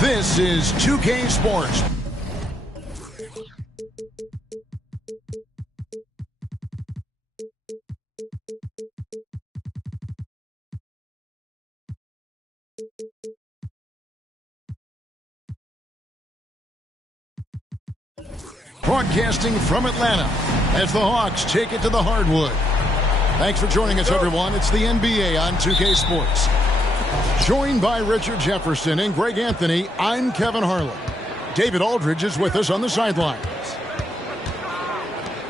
This is 2K Sports. Broadcasting from Atlanta as the Hawks take it to the hardwood. Thanks for joining us, everyone. It's the NBA on 2K Sports. Joined by Richard Jefferson and Greg Anthony, I'm Kevin Harlan. David Aldridge is with us on the sidelines.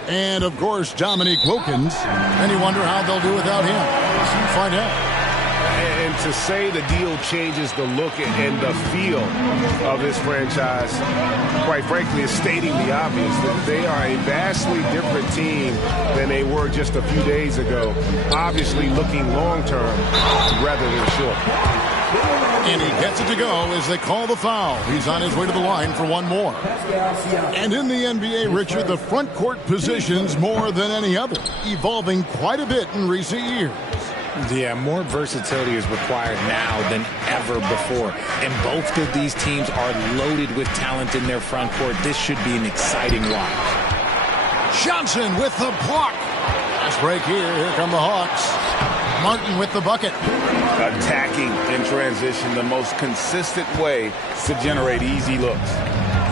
And, of course, Dominique Wilkins. And you wonder how they'll do without him. Let's find out. And to say the deal changes the look and the feel of this franchise, quite frankly, is stating the obvious that they are a vastly different team than they were just a few days ago. Obviously looking long-term rather than short. And he gets it to go as they call the foul. He's on his way to the line for one more. And in the NBA, Richard, the front court positions more than any other, evolving quite a bit in recent years. Yeah, more versatility is required now than ever before. And both of these teams are loaded with talent in their front court. This should be an exciting watch. Johnson with the block. Fast break here. Here come the Hawks. Martin with the bucket. Attacking in transition, the most consistent way to generate easy looks.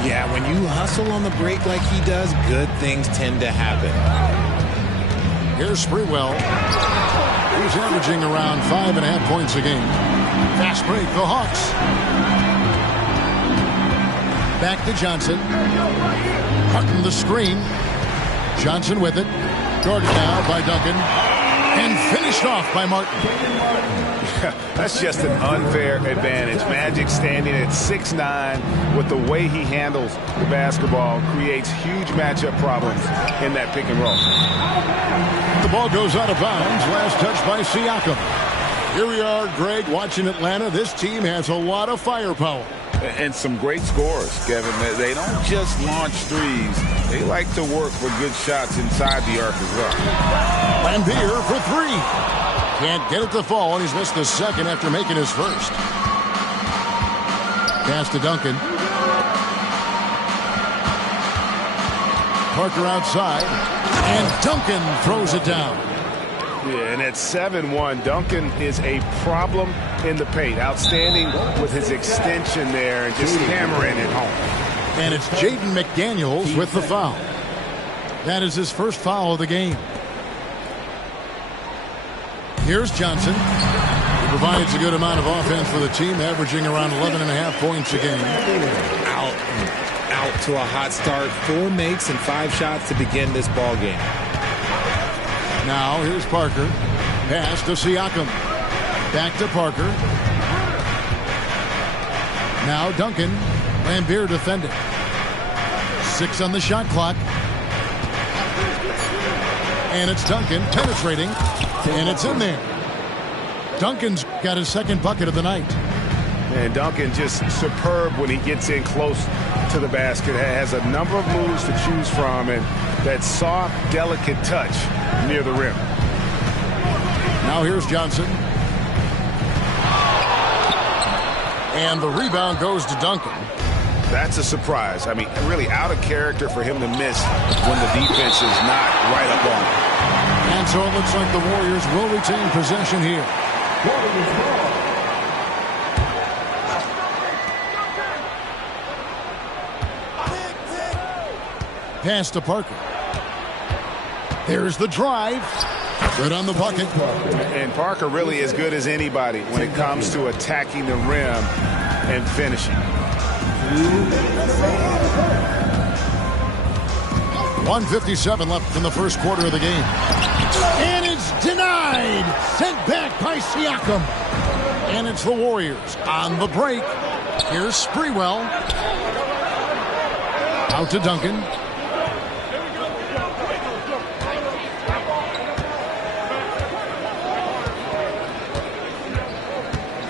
Yeah, when you hustle on the break like he does, good things tend to happen. Here's Sprewell. He's averaging around 5.5 points a game. Fast break, the Hawks. Back to Johnson. Cutting the screen. Johnson with it. Guarded now by Duncan. And finished off by Martin. That's just an unfair advantage. Magic standing at 6'9", with the way he handles the basketball, creates huge matchup problems in that pick and roll. The ball goes out of bounds. Last touch by Siakam. Here we are, Greg, watching Atlanta. This team has a lot of firepower. And some great scores, Kevin. They don't just launch threes. They like to work for good shots inside the arc as well. Lambeer for three. Can't get it to fall, and he's missed the second after making his first. Pass to Duncan. Parker outside, and Duncan throws it down. Yeah, and at 7-1, Duncan is a problem in the paint. Outstanding with his extension there and just hammering it home. And it's Jaden McDaniels with the foul. That is his first foul of the game. Here's Johnson. He provides a good amount of offense for the team, averaging around 11.5 points a game. Out to a hot start. 4 makes and 5 shots to begin this ball game. Now here's Parker. Pass to Siakam. Back to Parker. Now Duncan. Lambeer defending. 6 on the shot clock. And it's Duncan penetrating. And it's in there. Duncan's got his second bucket of the night. And Duncan just superb when he gets in close to the basket. Has a number of moves to choose from, and that soft, delicate touch near the rim. Now here's Johnson. And the rebound goes to Duncan. That's a surprise. I mean, really out of character for him to miss when the defense is not right up on him. And so it looks like the Warriors will retain possession here. Pass to Parker. There's the drive. Good on the bucket. And Parker really as good as anybody when it comes to attacking the rim and finishing. 1:57 left in the first quarter of the game. And it's denied. Sent back by Siakam. And it's the Warriors on the break. Here's Sprewell. Out to Duncan.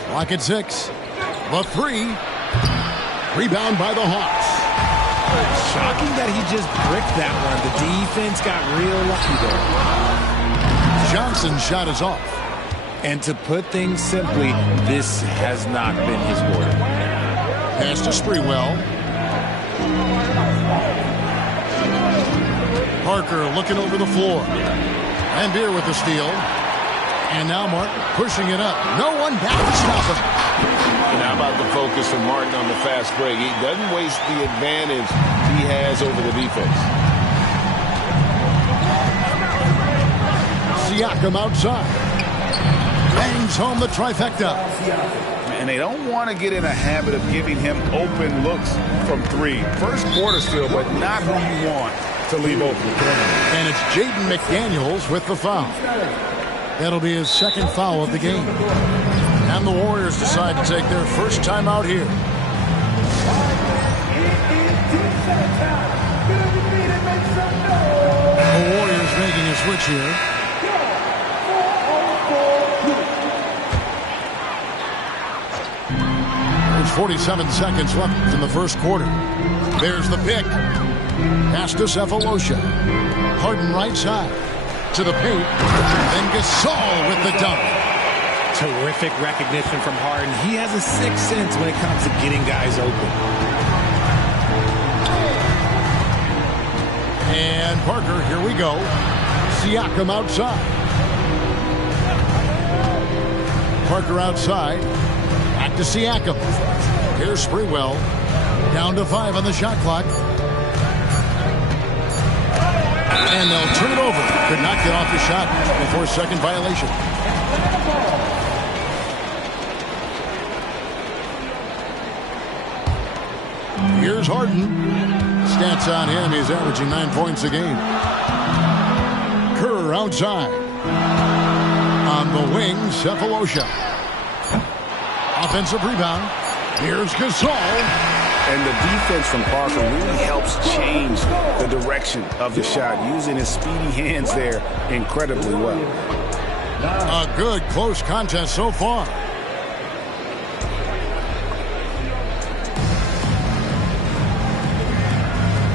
Clock at 6. The 3. Rebound by the Hawks. shocking that he just bricked that one. The defense got real lucky there. Johnson's shot is off. And to put things simply, this has not been his quarter. Pass to Sprewell. Parker looking over the floor. Lambier with the steal. And now Martin pushing it up. No one back to stop him. And how about the focus of Martin on the fast break? He doesn't waste the advantage he has over the defense. Siakam outside. Bangs home the trifecta. And they don't want to get in a habit of giving him open looks from three. First quarter still, but not who you want to leave open. And it's Jaden McDaniels with the foul. That'll be his second foul of the game. And the Warriors decide to take their first time out here. The Warriors making a switch here. There's 47 seconds left in the first quarter. There's the pick. Pass to Sefolosha. Harden right side. To the paint. Then Gasol with the dunk. Terrific recognition from Harden. He has a sixth sense when it comes to getting guys open. And Parker, here we go. Siakam outside. Parker outside. Back to Siakam. Here's Sprewell. Down to 5 on the shot clock. And they'll turn it over. Could not get off the shot before second violation. Here's Harden. Stats on him. He's averaging 9 points a game. Kerr outside. On the wing, Sefolosha. Offensive rebound. Here's Gasol. And the defense from Parker really helps change the direction of the shot, using his speedy hands there incredibly well. A good close contest so far.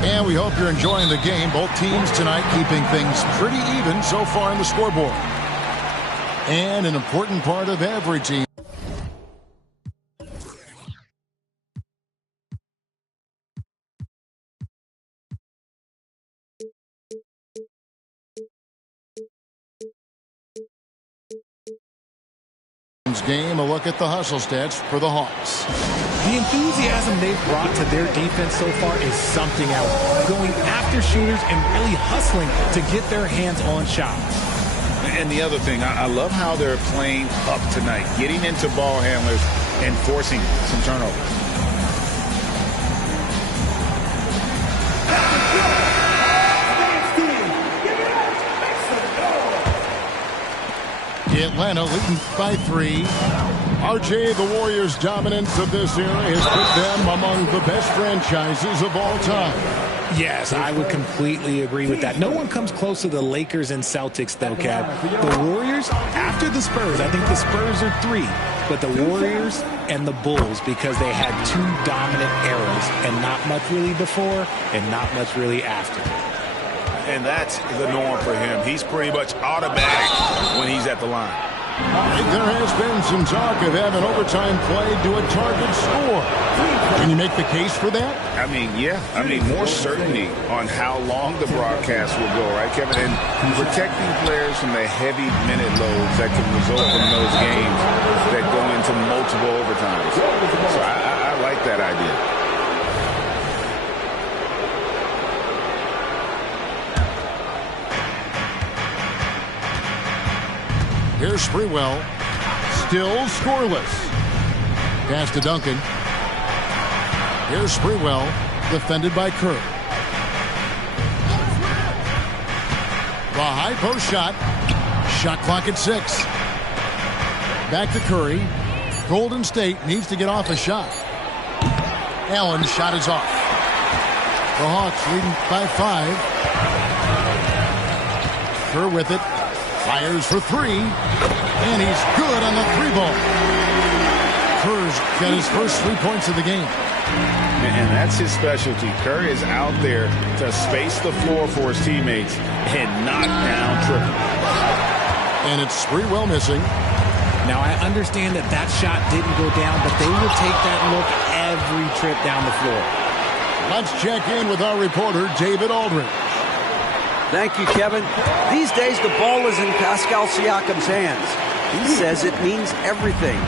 And we hope you're enjoying the game. Both teams tonight keeping things pretty even so far in the scoreboard. And an important part of every team. Game, a look at the hustle stats for the Hawks. The enthusiasm they've brought to their defense so far is something else. Going after shooters and really hustling to get their hands on shots. And the other thing, I love how they're playing up tonight, getting into ball handlers and forcing some turnovers. Atlanta leading by 3. RJ, the Warriors' dominance of this era has put them among the best franchises of all time. Yes, I would completely agree with that. No one comes close to the Lakers and Celtics, though, Kev. The Warriors, after the Spurs, I think the Spurs are 3, but the Warriors and the Bulls, because they had 2 dominant eras and not much really before and not much really after. And that's the norm for him. He's pretty much automatic when he's at the line. There has been some talk of having overtime play to a target score. Can you make the case for that? I mean, yeah. I mean, more certainty on how long the broadcast will go, right, Kevin? And protecting players from the heavy minute loads that can result from those games that go into multiple overtimes. So I like that idea. Here's Sprewell. Still scoreless. Pass to Duncan. Here's Sprewell. Defended by Kerr. The high post shot. Shot clock at 6. Back to Curry. Golden State needs to get off a shot. Allen's shot is off. The Hawks leading by 5. Kerr with it. Fires for 3, and he's good on the 3 ball. Kerr's got his first 3 points of the game. And that's his specialty. Curry is out there to space the floor for his teammates and knock down triples. And it's Sprewell missing. Now, I understand that that shot didn't go down, but they will take that look every trip down the floor. Let's check in with our reporter, David Aldridge. Thank you, Kevin. These days, the ball is in Pascal Siakam's hands. He says it means everything.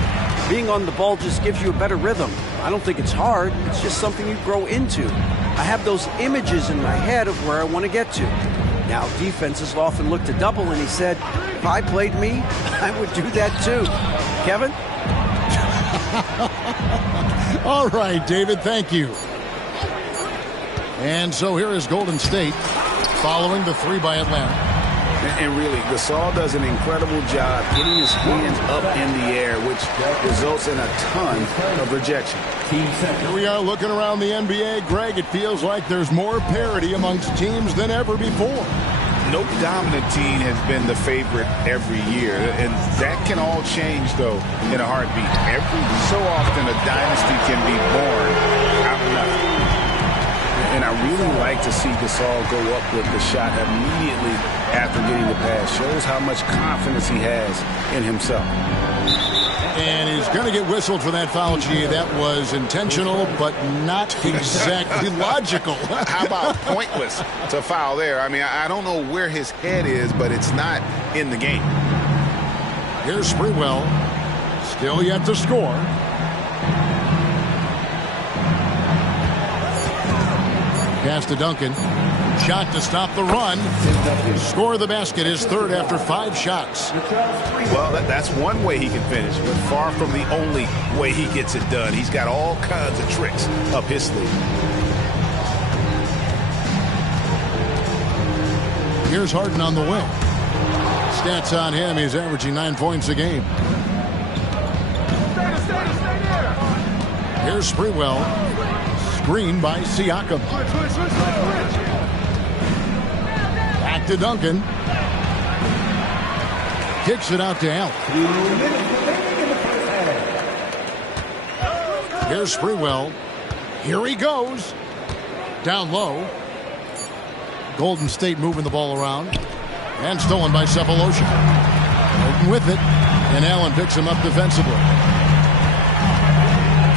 Being on the ball just gives you a better rhythm. I don't think it's hard. It's just something you grow into. I have those images in my head of where I want to get to. Now, defenses often look to double, and he said, if I played me, I would do that too. Kevin? All right, David, thank you. And so here is Golden State following the three by Atlanta. And really, Gasol does an incredible job getting his hands up in the air, which results in a ton of rejection. Here we are looking around the NBA. Greg, it feels like there's more parity amongst teams than ever before. No dominant team has been the favorite every year, and that can all change, though, in a heartbeat. Every so often, a dynasty can be born out of nothing. And I really like to see Gasol go up with the shot immediately after getting the pass. Shows how much confidence he has in himself. And he's going to get whistled for that foul, G. That was intentional, but not exactly logical. How about pointless to foul there? I mean, I don't know where his head is, but it's not in the game. Here's Sprewell. Still yet to score. Pass to Duncan. Shot to stop the run. Score the basket, his third after 5 shots. Well, that's one way he can finish, but far from the only way he gets it done. He's got all kinds of tricks up his sleeve. Here's Harden on the wing. Stats on him, he's averaging 9 points a game. Here's Sprewell. Screen by Siakam. Back to Duncan. Kicks it out to Allen. Here's Sprewell. Here he goes. Down low. Golden State moving the ball around. And stolen by Sefolosha. Harden with it. And Allen picks him up defensively.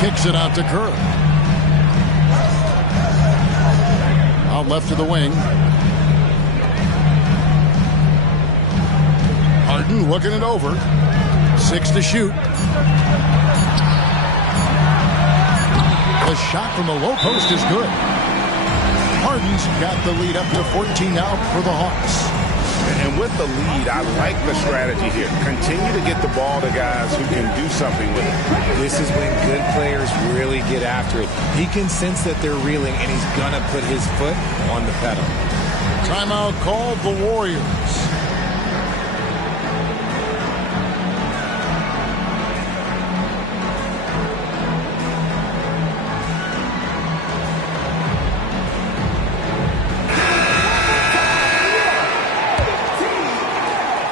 Kicks it out to Kerr. Out left to the wing. Harden looking it over. 6 to shoot. The shot from the low post is good. Harden's got the lead up to 14 now for the Hawks. And with the lead, I like the strategy here. Continue to get the ball to guys who can do something with it. This is when good players really get after it. He can sense that they're reeling, and he's going to put his foot on the pedal. Timeout called the Warriors.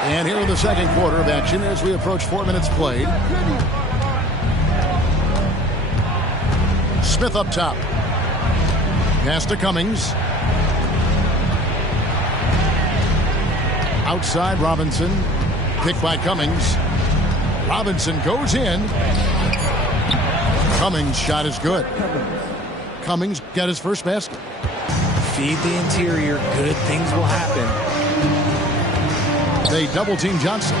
And here in the second quarter of action as we approach 4 minutes played. Smith up top. Pass to Cummings. Outside Robinson. Picked by Cummings. Robinson goes in. Cummings' shot is good. Cummings got his first basket. Feed the interior. Good things will happen. They double-team Johnson.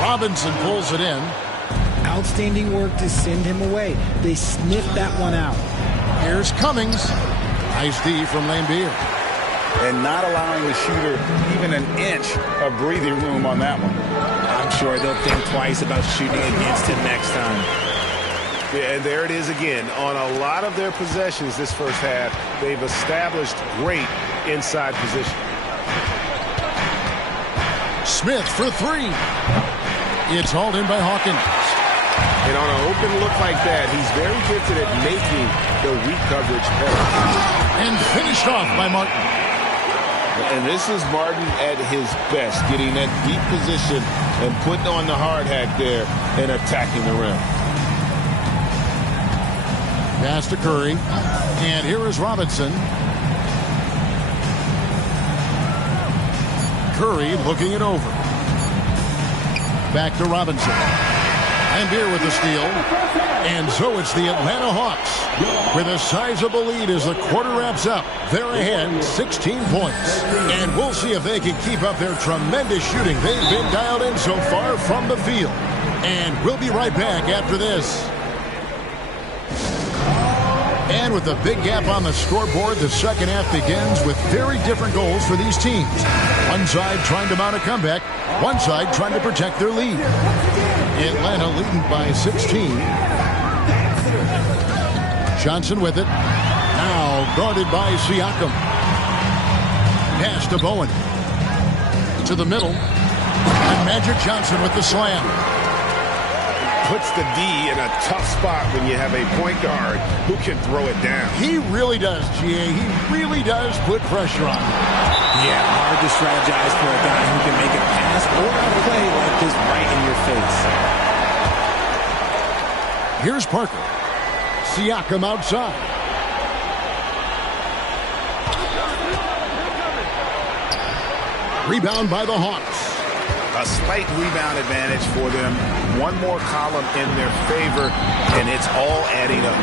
Robinson pulls it in. Outstanding work to send him away. They sniffed that one out. Here's Cummings. Nice D from Laimbeer. And not allowing the shooter even an inch of breathing room on that one. I'm sure they'll think twice about shooting against him next time. Yeah, and there it is again. On a lot of their possessions this first half, they've established great inside position. Smith for 3. It's hauled in by Hawkins. And on an open look like that, he's very gifted at making the weak coverage better. And finished off by Martin. And this is Martin at his best, getting that deep position and putting on the hard hat there and attacking the rim. Pass to Curry. And here is Robinson. Curry looking it over. Back to Robinson. Lambier with the steal. And so it's the Atlanta Hawks with a sizable lead as the quarter wraps up. They're ahead 16 points. And we'll see if they can keep up their tremendous shooting they've been dialed in so far from the field. And we'll be right back after this. And with a big gap on the scoreboard, the second half begins with very different goals for these teams. One side trying to mount a comeback, one side trying to protect their lead. Atlanta leading by 16. Johnson with it. Now guarded by Siakam. Pass to Bowen. To the middle. And Magic Johnson with the slam. Puts the D in a tough spot when you have a point guard who can throw it down. He really does, GA. He really does put pressure on him. Yeah, hard to strategize for a guy who can make a pass or a play like this right in your face. Here's Parker. Siakam outside. Rebound by the Hawks. A slight rebound advantage for them. One more column in their favor, and it's all adding up.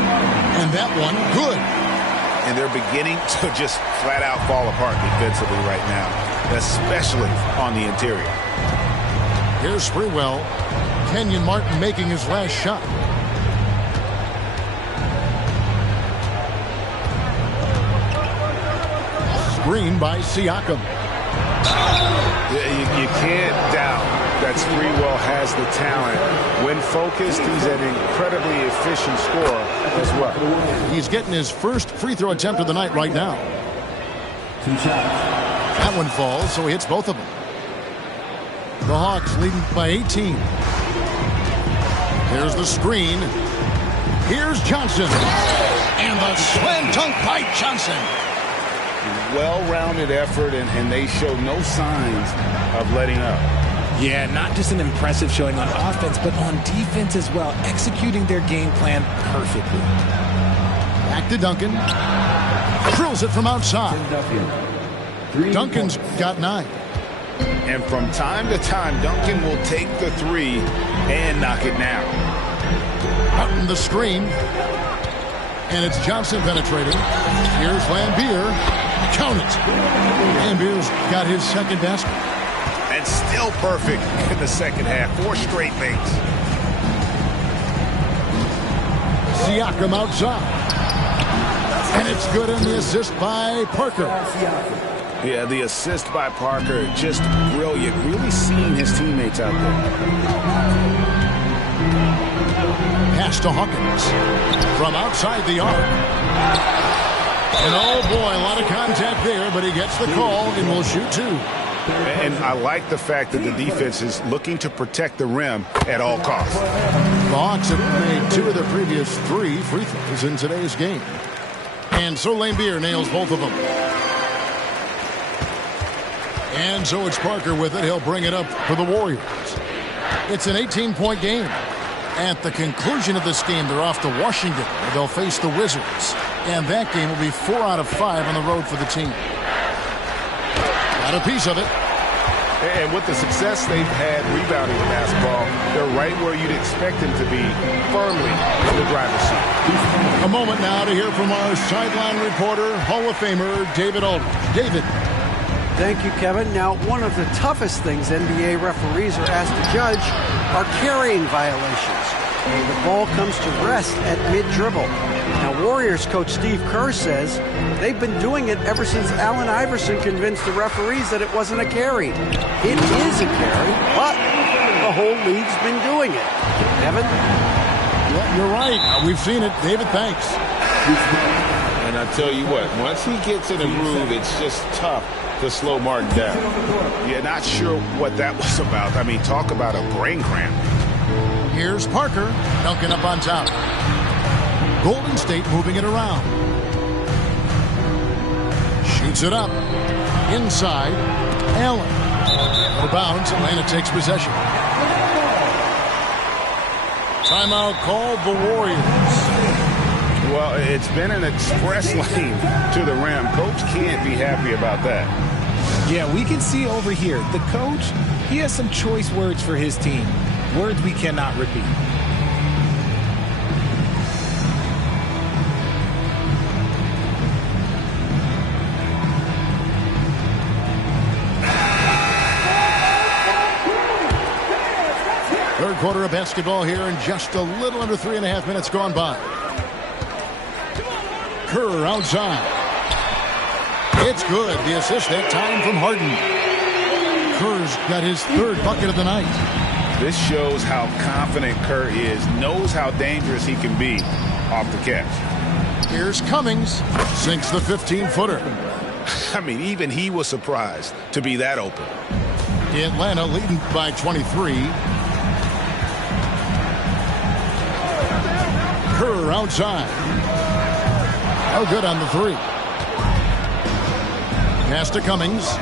And that one, good. And they're beginning to just flat out fall apart defensively right now, especially on the interior. Here's Sprewell. Kenyon Martin making his last shot. Screen by Siakam. You can't doubt that Sprewell has the talent. When focused, he's an incredibly efficient scorer as well. He's getting his first free throw attempt of the night right now. That one falls, so he hits both of them. The Hawks leading by 18. Here's the screen. Here's Johnson. And the slam dunk by Johnson. Well-rounded effort, and they show no signs of letting up. Yeah, not just an impressive showing on offense, but on defense as well, executing their game plan perfectly. Back to Duncan. Drills it from outside. Duncan's got 9. And from time to time, Duncan will take the three and knock it down. Out in the screen. And it's Johnson penetrating. Here's Lambier. Count it. Lambier's got his second basket. And still perfect in the second half. 4 straight makes. Siakam outside. And it's good on the assist by Parker. Yeah, the assist by Parker, just brilliant. Really seeing his teammates out there. Pass to Hawkins. From outside the arc. And oh boy, a lot of contact there, but he gets the call and will shoot 2. And I like the fact that the defense is looking to protect the rim at all costs. The Hawks have made 2 of their previous 3 free throws in today's game. And so Lambier nails both of them. And so it's Parker with it. He'll bring it up for the Warriors. It's an 18-point game. At the conclusion of this game, they're off to Washington, where they'll face the Wizards. And that game will be 4 out of 5 on the road for the team. Got a piece of it. And with the success they've had rebounding the basketball, they're right where you'd expect them to be, firmly in the driver's seat. A moment now to hear from our sideline reporter, Hall of Famer David Aldridge. David. Thank you, Kevin. Now, one of the toughest things NBA referees are asked to judge are carrying violations. And the ball comes to rest at mid-dribble. Now, Warriors coach Steve Kerr says they've been doing it ever since Allen Iverson convinced the referees that it wasn't a carry. It is a carry, but the whole league's been doing it. Kevin? Yeah, you're right. We've seen it. David, thanks. And I tell you what, once he gets in a groove, it's just tough to slow Martin down. Yeah, not sure what that was about. I mean, talk about a brain cramp. Here's Parker, dunking up on top. Golden State moving it around. Shoots it up. Inside. Allen. Out of bounds. Atlanta takes possession. Timeout called the Warriors. Well, it's been an express lane to the rim. Coach can't be happy about that. Yeah, we can see over here. The coach, he has some choice words for his team. Words we cannot repeat. Third quarter of basketball here, and just a little under 3.5 minutes gone by. Kerr outside. It's good. The assist that time from Harden. Kerr's got his third bucket of the night. This shows how confident Kerr is, knows how dangerous he can be off the catch. Here's Cummings. Sinks the 15-footer. I mean, even he was surprised to be that open. Atlanta leading by 23. Kerr outside. Oh, good on the three. Pass to Cummings.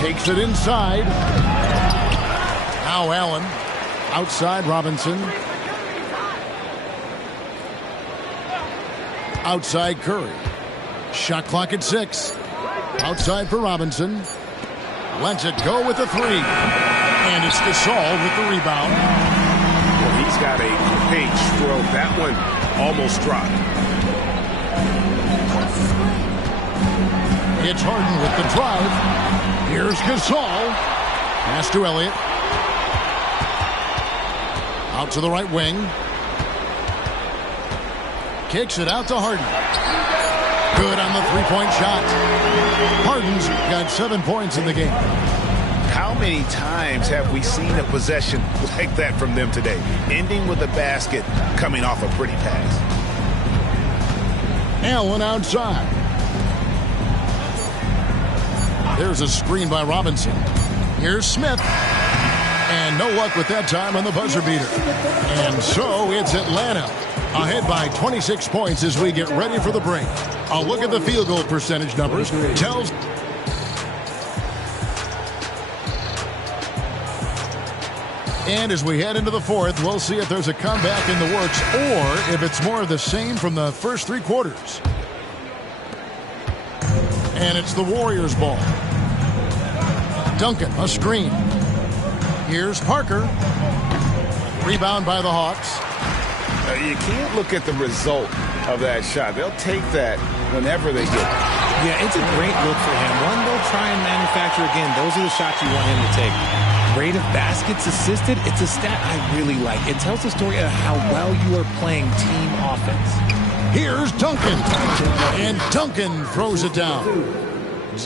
Takes it inside. Now Allen. Outside Robinson. Outside Curry. Shot clock at 6. Outside for Robinson. Lets it go with the three. And it's Gasol with the rebound. Well, he's got a great stroke. That one almost dropped. It's Harden with the drive. Here's Gasol. Pass to Elliott. Out to the right wing. Kicks it out to Harden. Good on the three-point shot. Harden's got 7 points in the game. How many times have we seen a possession like that from them today? Ending with a basket, coming off a pretty pass. Allen outside. There's a screen by Robinson. Here's Smith. And no luck with that time on the buzzer beater. And so it's Atlanta ahead by 26 points as we get ready for the break. A look at the field goal percentage numbers tells. And as we head into the fourth, we'll see if there's a comeback in the works or if it's more of the same from the first 3 quarters. And it's the Warriors' ball. Duncan, a screen. Here's Parker. Rebound by the Hawks. You can't look at the result of that shot. They'll take that whenever they get it. Yeah, it's a great look for him. One they'll try and manufacture again. Those are the shots you want him to take. Rate of baskets assisted, it's a stat I really like. It tells the story of how well you are playing team offense. Here's Duncan. And Duncan throws it down.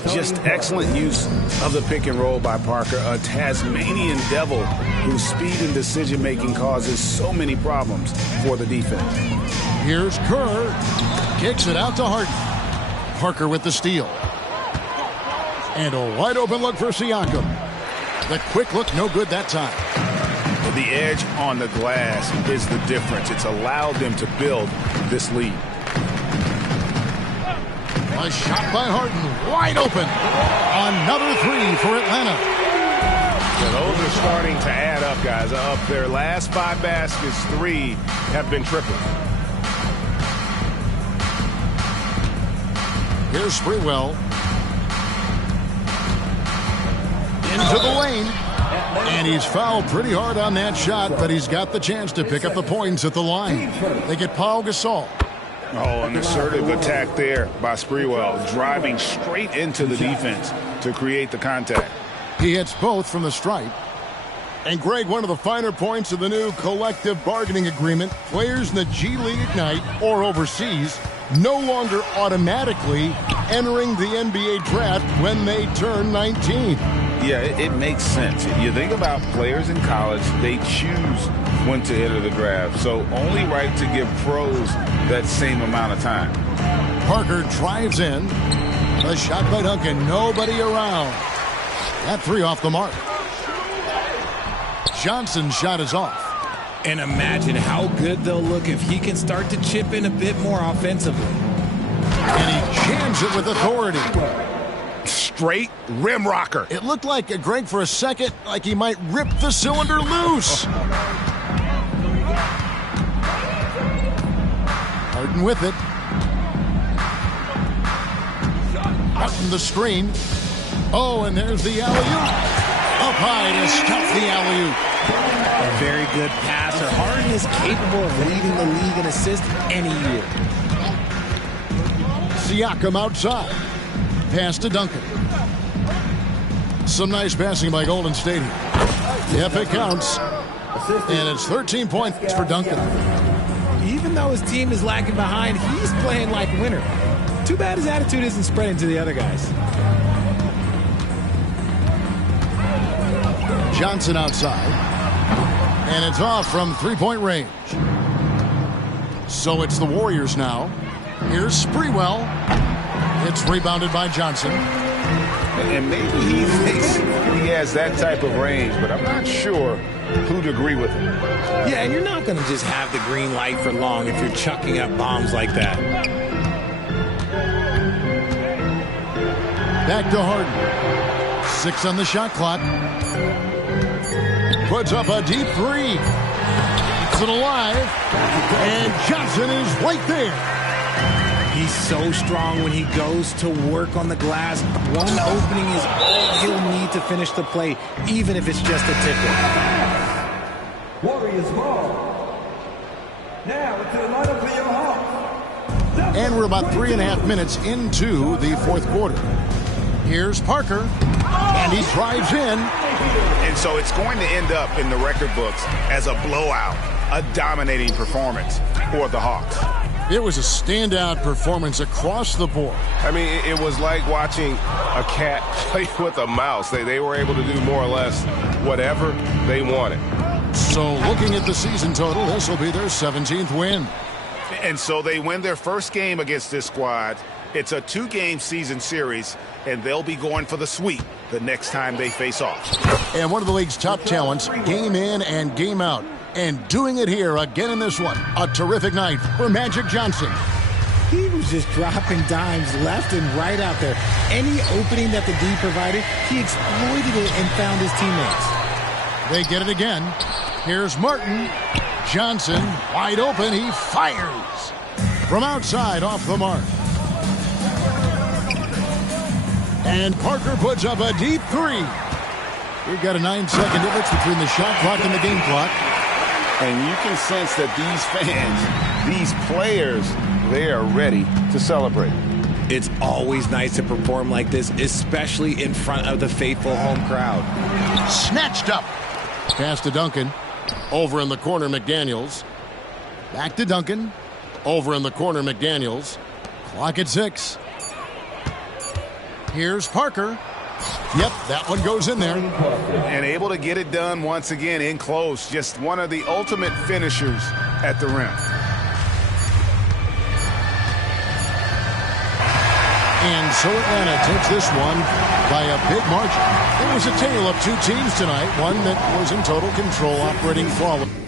Just excellent use of the pick and roll by Parker, a Tasmanian devil whose speed and decision-making causes so many problems for the defense. Here's Kerr. Kicks it out to Harden. Parker with the steal. And a wide open look for Siakam. The quick look, no good that time. The edge on the glass is the difference. It's allowed them to build this lead. A shot by Harden, wide open. Another three for Atlanta. So those are starting to add up, guys. Up their last 5 baskets, 3 have been tripled. Here's Sprewell. Into the lane. And he's fouled pretty hard on that shot, but he's got the chance to pick up the points at the line. They get Paul Gasol. Oh, an assertive attack there by Sprewell, driving straight into the defense to create the contact. He hits both from the stripe. And Greg, one of the finer points of the new collective bargaining agreement, players in the G League Ignite or overseas no longer automatically entering the NBA draft when they turn 19. Yeah, it makes sense. You think about players in college, they choose when to enter the draft. So only right to give pros that same amount of time. Parker drives in. A shot by Duncan. Nobody around. That three off the mark. Johnson's shot is off. And imagine how good they'll look if he can start to chip in a bit more offensively. And he jams it with authority. Straight rim rocker. It looked like, Greg, for a second, like he might rip the cylinder loose. Martin with it. Martin the screen. Oh, and there's the alley-oop. Up high to stop the alley-oop. A very good passer. Harden is capable of leading the league in assists any year. Siakam outside. Pass to Duncan. Some nice passing by Golden State here. Yep, it counts. And it's 13 points for Duncan. Even though his team is lagging behind, he's playing like a winner. Too bad his attitude isn't spreading to the other guys. Johnson outside. And it's off from three-point range. So it's the Warriors now. Here's Sprewell. It's rebounded by Johnson. And maybe he thinks he has that type of range, but I'm not sure who'd agree with him. Yeah, and you're not going to just have the green light for long if you're chucking up bombs like that. Back to Harden. 6 on the shot clock. Puts up a deep three. Keeps it alive. And Johnson is right there. He's so strong when he goes to work on the glass. One opening is all he'll need to finish the play, even if it's just a ticket. Warriors ball. Now to the lineup for your Hawks. And we're about 3.5 minutes into the fourth quarter. Here's Parker. And he drives in. And so it's going to end up in the record books as a blowout, a dominating performance for the Hawks. It was a standout performance across the board. I mean, it was like watching a cat play with a mouse. They were able to do more or less whatever they wanted. So looking at the season total, this will be their 17th win. And so they win their first game against this squad. It's a 2-game season series, and they'll be going for the sweep the next time they face off. And one of the league's top talents, game in and game out. And doing it here again in this one. A terrific night for Magic Johnson. He was just dropping dimes left and right out there. Any opening that the D provided, he exploited it and found his teammates. They get it again. Here's Martin. Johnson, wide open. He fires. From outside, off the mark. And Parker puts up a deep three. We've got a 9-second difference between the shot clock and the game clock. And you can sense that these fans, these players, they are ready to celebrate. It's always nice to perform like this, especially in front of the faithful home crowd. Snatched up. Pass to Duncan. Over in the corner, McDaniels. Back to Duncan. Over in the corner, McDaniels. Clock at 6. Here's Parker. Yep, that one goes in there. And able to get it done once again in close. Just one of the ultimate finishers at the rim. And so Atlanta takes this one by a big margin. It was a tale of two teams tonight, one that was in total control, operating flawlessly.